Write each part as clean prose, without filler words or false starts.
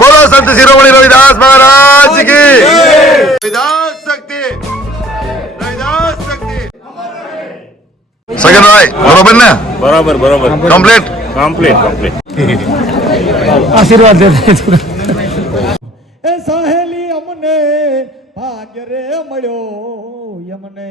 બોલો સંત શિરોમણી રવિદાસ મહારાજ કી રવિદાસ શક્તિ સગનભાઈ બરોબર ને બરાબર બરાબર કમ્પ્લીટ કમ્પ્લીટ આશીર્વાદ દે એ સાહેલી અમને ભાગ્ય રે મળ્યો યમને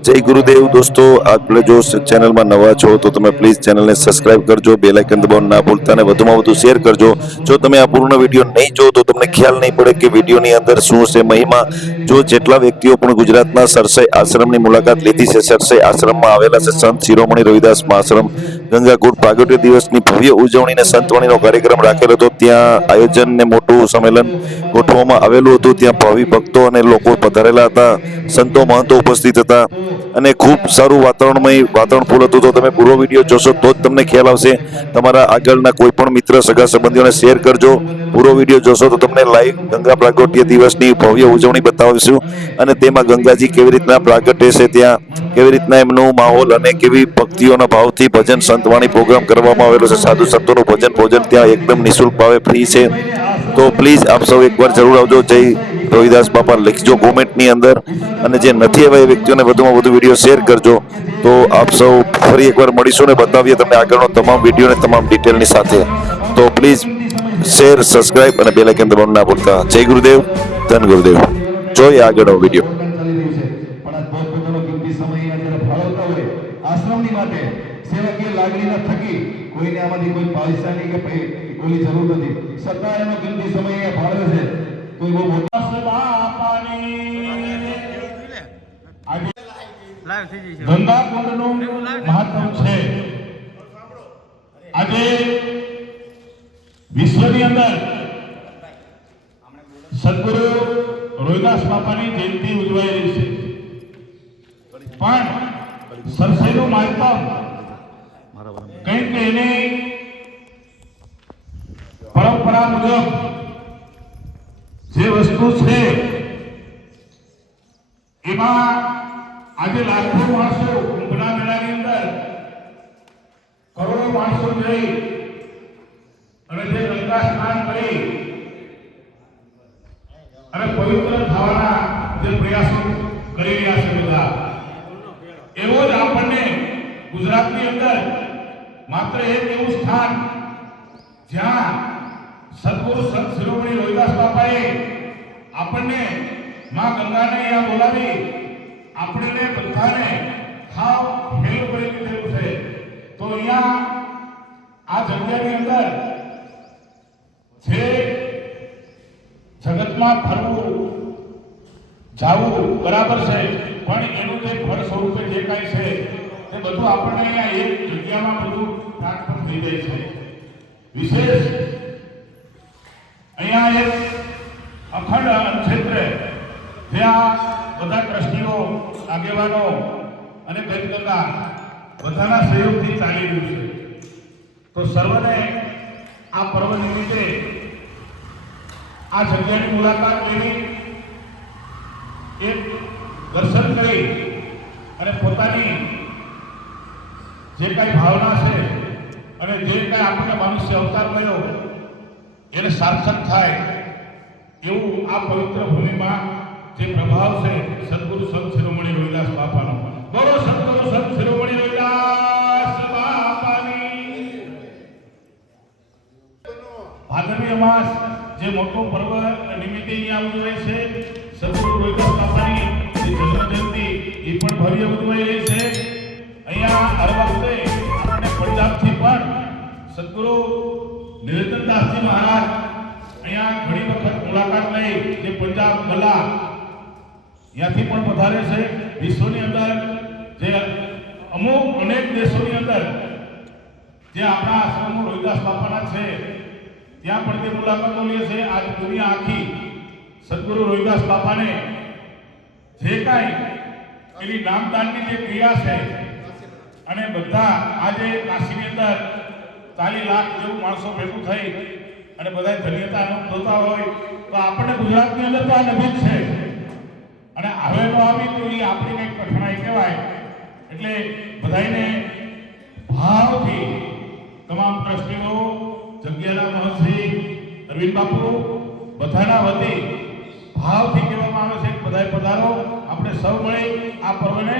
જય ગુરુદેવ દોસ્તો, આપણે જો ચેનલમાં નવા છો તો તમે પ્લીઝ ચેનલને સબસ્ક્રાઇબ કરજો, બેલ આઇકન દબાવવાનું ના ભૂલતા અને વધુમાં વધુ શેર કરજો. જો તમે આ પૂર્ણ વિડીયો નહીં જો તો તમને ખ્યાલ નહીં પડે કે વિડીયોની અંદર શું છે મહિમા. જો જેટલા વ્યક્તિઓ પણ ગુજરાતના સરસઈ આશ્રમની મુલાકાત લીધી છે, સરસઈ આશ્રમમાં આવેલા છે સંત શિરોમણી રવિદાસ આશ્રમ, ગંગાકુંડ પ્રાગટ્ય દિવસની ભવ્ય ઉજવણીને સંતવાણીનો કાર્યક્રમ રાખેલો હતો. ત્યાં આયોજન ને મોટું સંમેલન ગોઠવવામાં આવેલું હતું. ત્યાં ભાવિ ભક્તો અને લોકો પધારેલા હતા, સંતો મહંતો ઉપસ્થિત હતા અને ખૂબ સારું વાતાવરણ ફૂલ હતું. તો તમે પૂરો વિડીયો જોશો તો જ તમને ખ્યાલ આવશે. તમારા આગળના કોઈ પણ મિત્ર સગા સંબંધીઓને શેર કરજો. પૂરો વિડીયો જોશો તો તમને લાઈવ ગંગા પ્રાગટ્ય દિવસની ભવ્ય ઉજવણી બતાવીશું અને તેમાં ગંગાજી કેવી રીતના પ્રાગટ્ય છે, ત્યાં કેવી રીતના એમનું માહોલ અને કેવી ભક્તિઓના ભાવથી ભજન સંતવાણી પ્રોગ્રામ કરવામાં આવેલો છે. સાધુ સંતોનું ભોજન ત્યાં એકદમ નિઃશુલ્ક ભાવે ફ્રી છે. તો પ્લીઝ આપ સૌ એકવાર જરૂર આવજો. જય રવિદાસ બાપા લખજો કોમેન્ટની અંદર, અને જે નથી એવા એ વ્યક્તિઓને વધુમાં વધુ વિડીયો શેર કરજો. તો આપ સૌ ફરી એકવાર મળીશું ને બતાવીએ તમને આગળનો તમામ વિડીયો ને તમામ ડિટેલની સાથે. તો પ્લીઝ શેર, સબસ્ક્રાઇબ અને બેલ આઇકન દબાવવાનું ના ભૂલતા. જય ગુરુદેવ, ધન ગુરુદેવ. જોઈએ આગળનો વિડીયો. આશ્રમની માટે સેવાકીય લાગણીના થકી કોઈને આમાંથી કોઈ પૈસાની કે કોઈ જરૂર નથી, છતાં એનો કિંમતી સમય એ ફાળવે છે. તો બહુ મોટા ગંગા કુંડનું મહત્વ છે. આજે વિશ્વની અંદર સદગુરુ રોહિદાસ બાપાની જયંતિ ઉજવાઈ રહી છે, પણ સરસઈનું મહત્વ કંઈક એની પરંપરા મુજબ જે વસ્તુ છે એમાં આજે લાખો માણસો કુંભના મેળાની અંદર કરોડો માણસો જઈ અને જે ગંગા સ્નાન કરી અને પવિત્ર થવાના જે પ્રયાસો કરી રહ્યા છે બધા, એવો જ આપણને ગુજરાતની અંદર માત્ર એક એવું સ્થાન જ્યાં સદગુરુ સંત શિરોમણી રવિદાસ બાપાએ આપણને માં ગંગાને અહીંયા બોલાવી આપણને બધાને ખાવ હેલું કરી દીધેલું છે. તો અહીંયા આ જગ્યાની અંદર જે જગતમાં ફરવું જાવું બરાબર છે, પણ એનું જે ફળ સ્વરૂપે જે કાંઈ છે તે બધું આપણને અહીંયા એક જગ્યામાં બધું પ્રાપ્ત થઈ જાય છે. વિશેષ અહીંયા એક અખંડ ક્ષેત્ર જ્યાં બધા ટ્રસ્ટીઓ, આગેવાનો અને ગંગા બધાના સહયોગથી ચાલી રહ્યું છે. તો સર્વને આ પર્વ નિમિત્તે આ જગ્યાની મુલાકાત લેવી, એક દર્શન કરી અને પોતાની જે કાંઈ ભાવના છે અને જે કાંઈ આપણને મનુષ્ય અવતાર મળ્યો એને સાર્થક થાય એવું આ પવિત્ર ભૂમિમાં જે પ્રભાવ છે સદગુરુ સંત શિરોમણી રવિદાસ બાપાનો. બોલો સદગુરુ સંત શિરોમણી રવિદાસ બાપાની. ભાદરવી અમાસ જે મોટો પર્વ નિમિત્તે અહીંયા ઉજવાય છે, સદગુરુ રવિદાસ બાપાની જે જન્મ જયંતિ એ પણ ભવ્ય ઉજવાઈ રહી છે. અહીંયા હર વખતે આપણને પંજાબથી પણ સદગુરુ નિરંજનદાસજી મહારાજ અહીંયા ઘણી વખત મુલાકાત લઈ જે પંજાબ ગલા ત્યાંથી પણ પધારે છે. વિશ્વની અંદર જે અનેક દેશોની અંદર જે આપણા આશ્રમો રવિદાસ બાપાના છે ત્યાં પણ તે મુલાકાતો લે છે. આજ દુનિયા આખી સદગુરુ રવિદાસ બાપાને જે કાંઈ એની નામદાનની જે ક્રિયા છે અને બધા આજે કાશીની અંદર 40 લાખ જેવું માણસો ભેગું થઈ અને બધા ધન્યતા અનુભવતા હોય તો આપણને ગુજરાતની અંદર તો આ નજીક છે અને હવે તો આવી તો એ આપણી કંઈક કઠણાઈ કહેવાય. એટલે બધાને ભાવથી તમામ ટ્રસ્ટીઓ, જગ્યાના પ્રવીણ બાપુ બધાના વતી ભાવથી કહેવામાં આવે છે કે બધાએ પધારો, આપણે સૌ મળી આ પર્વને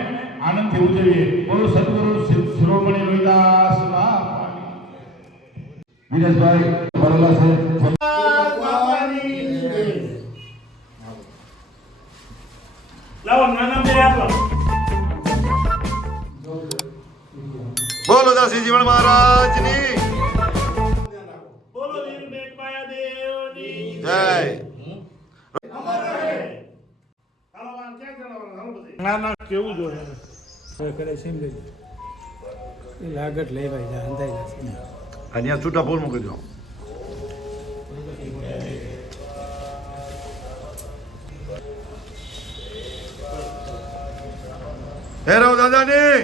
આનંદથી ઉજવીએ. બોલો સદગુરુ શિરોમણી રોહિદાસ બાપાની. વિરેશભાઈ ભરેલા છે. લાવો નાના બે આપો. બોલો દાસી જીવન મહારાજની બોલો વીર બેટમાયા દેવની જય. હાલો આ ક્યાં જણાવવાનું હાલો બધી. ના ના કેવું જોઈએ કરે છે એમ લઈ એ લાગત લેવાય જાય અંદાજ જશે. અહીંયા છૂટા ફૂલ મૂકી દો. ભૈરવ દાદાની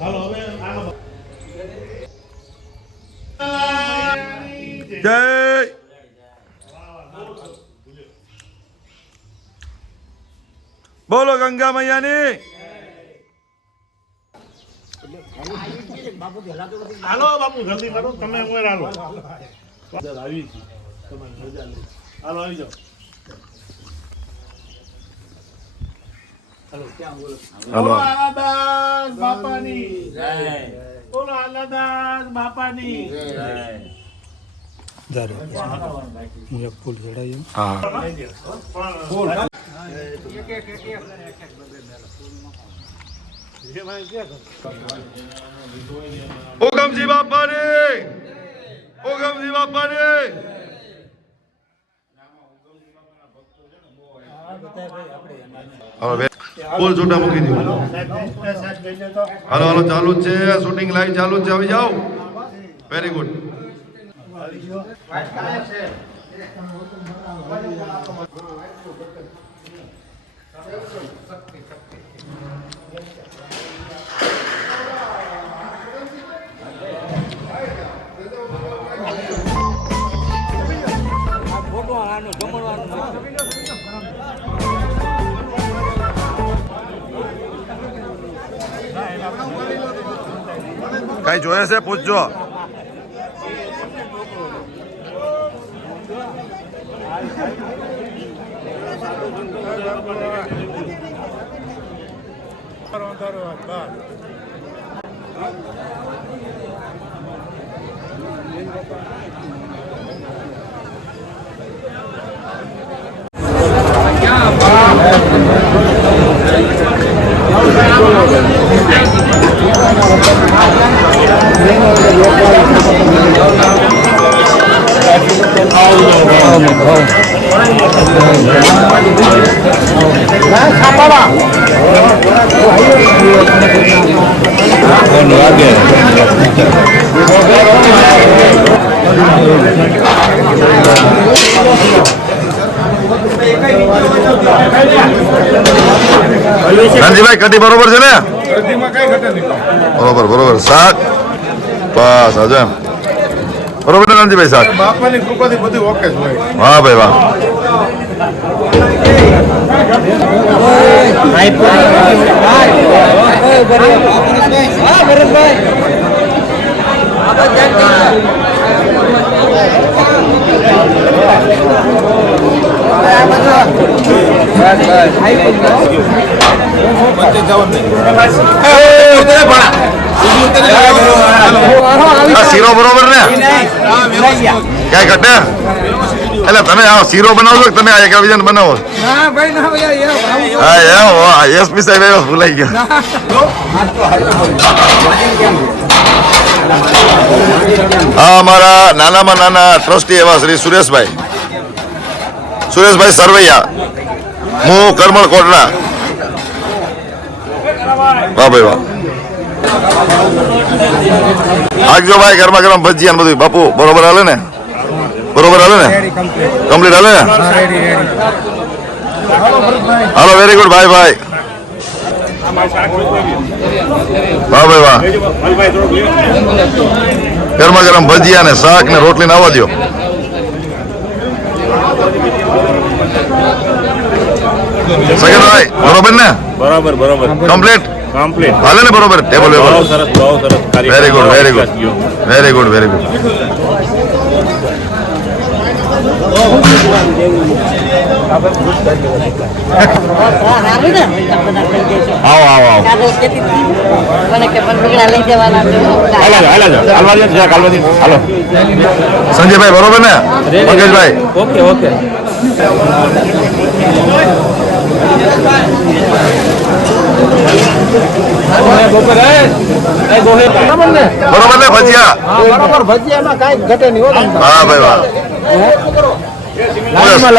હાલો હવે આનો જય. બોલો ગંગા મૈયાની. હાલો બાપુ જલ્દી કરો તમે ઉમેર હાલો આવી છે તમારી મજા લે. હાલો આવી જાઓ. હાલો આલાદાસ બાપાની જય. બોલો આલાદાસ બાપાની જય. ધારો હું એક ફૂલ ચડાવ્યો. હા. ઓગમજી બાપાની. ઓગમજી બાપાની. ફૂલ છૂટા મૂકી દો. હાલો હાલો ચાલુ જ છે, શૂટિંગ લાઈવ ચાલુ જ છે, આવી જાઓ. Very good. ફોટો આનો જમણવાનો કઈ જોયે છે પૂછજો. ધનજીભાઈ કદી બરોબર છે ને? બરોબર બરોબર. શાક બસ હજુ એમ બરોબર ને ધનજીભાઈ? શાક બાપાની કૃપાથી બધું ઓકે જ હોય. વાહ ભાઈ વાહ. શીરો બરોબર ને? ક્યાંય ઘટે? એટલે તમે આ શીરો બનાવો છો કે તમે આ એક બીજાને બનાવો? હા એમ એસપી સાહેબ એવો ભૂલાઈ ગયા. હા અમારા નાનામાં નાના ટ્રસ્ટી એવા શ્રી સુરેશભાઈ સરવૈયા, હું કરમળ કોટડા. વાહ ભાઈ વાહ. આગજો ભાઈ ગરમા ગરમ ભજીયા બધું. બાપુ બરોબર હાલે ને? બરોબર હાલે ને? કમ્પ્લીટ હાલે ને? હાલો વેરી ગુડ ભાઈ ભાઈ. વાહ ભાઈ વાહ. ગરમા ગરમ ભજીયા ને શાક ને રોટલી ને આવવા દો. સગનભાઈ બરોબર ને બરાબર બરાબર કમ્પ્લીટ કમ્પ્લીટ હાલે ને બરોબર ટેબલ બહુ વેબલ સરસ બહુ સરસ very good very good very good very good આવો આવો આવો હાલો સંજયભાઈ બરોબર ને પંકજભાઈ ઓકે ઓકે બરોબર ને ભજીયા બરાબર ભજીયામાં કાંઈ ઘટે નહીં હોતું હા ભાઈ વાહ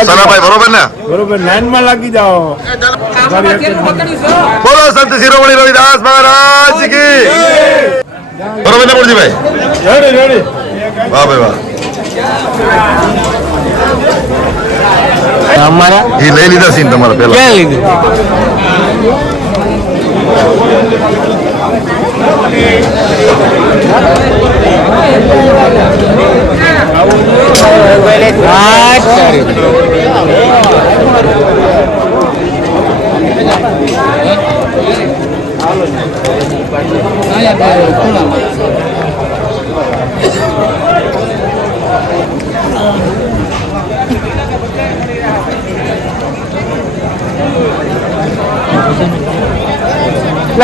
સનાભાઈ બરોબર ને બરોબર લાઈનમાં લાગી જાઓ બોલો સંત શિરોમણી રવિદાસ મહારાજ કી બરોબર ને મુરજીભાઈ રેડી રેડી વાહ ભાઈ વાહ અમારા એ લઈ લીધા સીન તમારા પેલા ક્યાં લીધું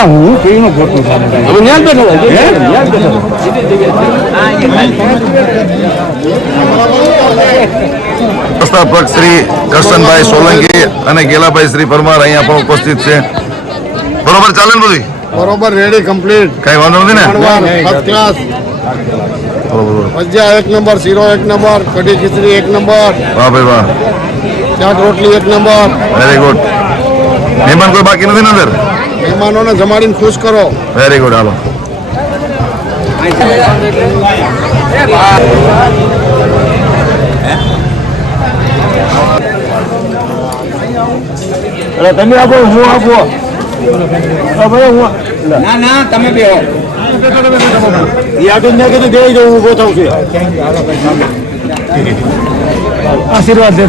હું કેવું ખોટું સંસ્થાપક શ્રી કરશનભાઈ સોલંકી અને ગેલાભાઈ શ્રી પરમાર અહીંયા પણ ઉપસ્થિત છે બરોબર ચાલે ને બધું બરોબર રેડી કમ્પ્લીટ કઈ વાંધો નથી ને ફર્સ્ટ ક્લાસ બરોબર ભજીયા 1 નંબર, શીરો 1 નંબર, કઢી ખીચડી 1 નંબર, વાહ ભાઈ વાહ ચાટ રોટલી 1 નંબર. વેરી ગુડ મહેમાન કોઈ બાકી નથી ને અંદર મહેમાનોને જમાડીને ખુશ કરો. વેરી ગુડ હાલો તમે આપો હું આપો ના ના તમે બે આશીર્વાદ દે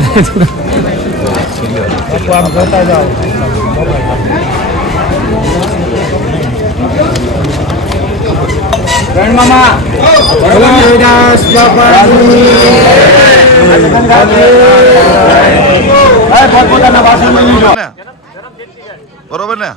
મામા બરોબર ને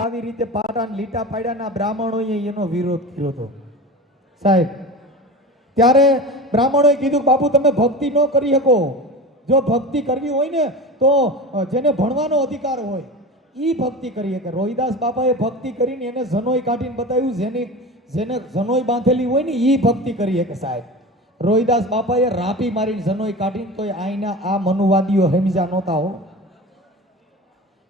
આવી રીતે પાટાને લીટા પાડ્યાના બ્રાહ્મણોએ એનો વિરોધ કર્યો હતો સાહેબ. ત્યારે બ્રાહ્મણોએ કીધું બાપુ તમે ભક્તિ ન કરી શકો, જો ભક્તિ કરવી હોય ને તો જેને ભણવાનો અધિકાર હોય ઈ ભક્તિ કરી શકે. રોહિદાસ બાપાએ ભક્તિ કરીને એને જનોઈ કાઢીને બતાવ્યું, જેને જનોઈ બાંધેલી હોય ને ઈ ભક્તિ કરી શકે સાહેબ. રોહિદાસ બાપાએ રાપી મારીને જનોઈ કાઢીને તો આઈના આ મનુવાદીઓ હમજા નહોતા હો.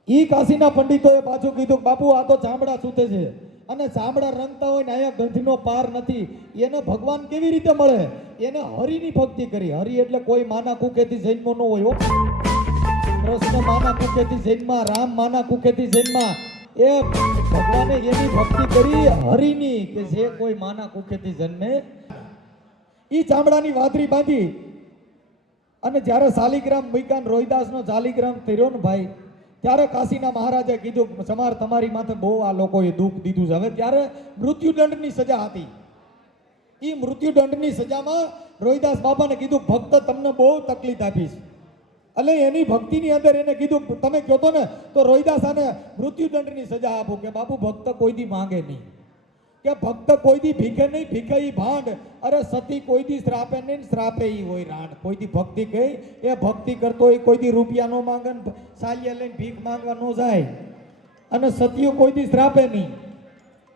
ઈ કાશીના પંડિતોએ પાછું કીધું બાપુ આ તો ચામડા સૂતે છે અને ચામડા રંગતા હોય ને અહીંયા ગંધનો પાર નથી, એને ભગવાન કેવી રીતે મળે? એને હરિની ભક્તિ કરી. હરિ એટલે કોઈ માના કુખેથી જન્મો ન હોય હો. કૃષ્ણ માના કુખેથી જન્મા, રામ માના કુખેથી જન્મા. એ ભગવાને એની ભક્તિ કરી હરિની કે જે કોઈ માના કુખેથી જન્મે. ઈ ચામડાની વાદરી બાંધી અને જ્યારે શાલિગ્રામ મૂક્યા રોહિદાસનો શાલિગ્રામ તર્યો ને ભાઈ, ત્યારે કાશીના મહારાજે કીધું સમાર તમારી માથે બહુ આ લોકોએ દુઃખ દીધું છે. હવે ત્યારે મૃત્યુદંડની સજા હતી. એ મૃત્યુદંડની સજામાં રોહિદાસ બાપાને કીધું ભક્ત તમને બહુ તકલીફ આપીશ. એટલે એની ભક્તિની અંદર એને કીધું તમે કહો તો ને તો રોહિદાસ આને મૃત્યુદંડની સજા આપો કે બાપુ ભક્ત કોઈ દી માંગે નહીં, કે ભક્ત કોઈ દી ભીખે નહીં, ભીખે ઈ ભાંડ. અરે સતી કોઈ દી શ્રાપે નહીં, શ્રાપે ઈ હોય રાંડ. કોઈ દી ભક્તિ કહી એ ભક્તિ કરતો હોય, કોઈ દી રૂપિયા નો માંગે ને સાલિયા લઈને ભીખ માંગવા ન જાય. અને સતીઓ કોઈ દી શ્રાપે નહીં.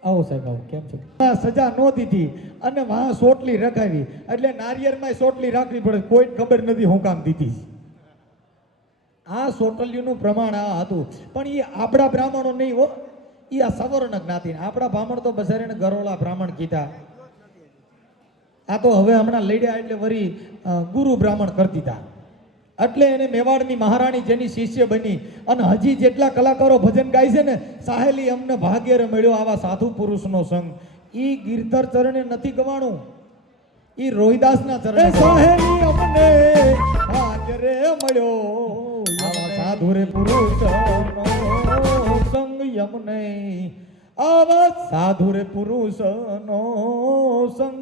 આવો સાહેબ આવો, કેમ છો? સજા ન દીધી અને વાહ સોટલી રખાવી, એટલે નારિયેળમાં સોટલી રાખવી પડે, કોઈ ખબર નથી હું કામ દીધી. આ સોટલીનું પ્રમાણ આ હતું, પણ એ આપણા બ્રાહ્મણો નહીં હો, એ આ સવર્ણ જ્ઞાતિ. આપણા બ્રાહ્મણ તો બસારીને ગરોળા બ્રાહ્મણ કીધા. આ તો હવે હમણાં લડ્યા એટલે વળી ગુરુ બ્રાહ્મણ કરી દીધા. એટલે એને મેવાડની મહારાણી જેની શિષ્ય બની અને હજી જેટલા કલાકારો ભજન ગાય છે ને, સાહેલી અમને ભાગ્યરે મળ્યો આવા સાધુ પુરુષનો સંગ. ઈ ગિરધર ચરણે નથી ગવાણું, ઈ રોહિદાસના ચરણે. સાહેલી અમને ભાગ્યરે મળ્યો આવા સાધુ રે પુરુષનો સંગ, અમને આવા સાધુ રે પુરુષનો સંગ.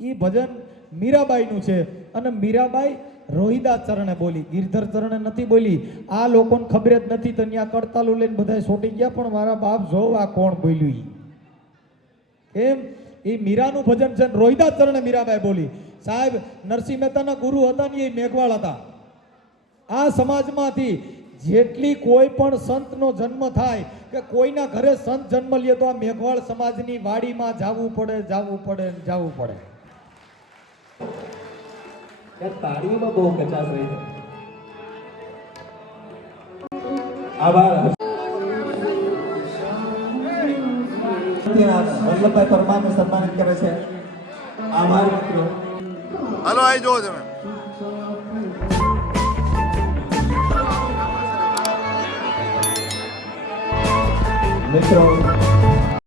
ઈ ભજન મીરાબાઈનું છે અને મીરાબાઈ રોહિદાસ ચરણે બોલી, ગિરધર ચરણે નથી બોલી. આ લોકોને ખબર જ નથી તો ત્યાં કડતાલું લઈને બધા છોટી ગયા, પણ મારા બાપ જો આ કોણ બોલ્યું ઈ. એમ એ મીરાનું ભજન છે, રોહિદાસ ચરણે મીરાબાઈ બોલી. સાહેબ નરસિંહ મહેતાના ગુરુ હતા ને એ મેઘવાળ હતા. આ સમાજમાંથી જેટલી કોઈ પણ સંતનો જન્મ થાય કે કોઈના ઘરે સંત જન્મ લે તો આ મેઘવાળ સમાજની વાડીમાં જવું પડે, જવું પડે, જવું પડે. તાળીઓમાં બહુ કચાશ રહી છે. આભાર. વલ્લભભાઈ પરમારને સન્માનિત કરે છે. આભાર મિત્રો. હાલો આવી જોવો તમે. મિત્રો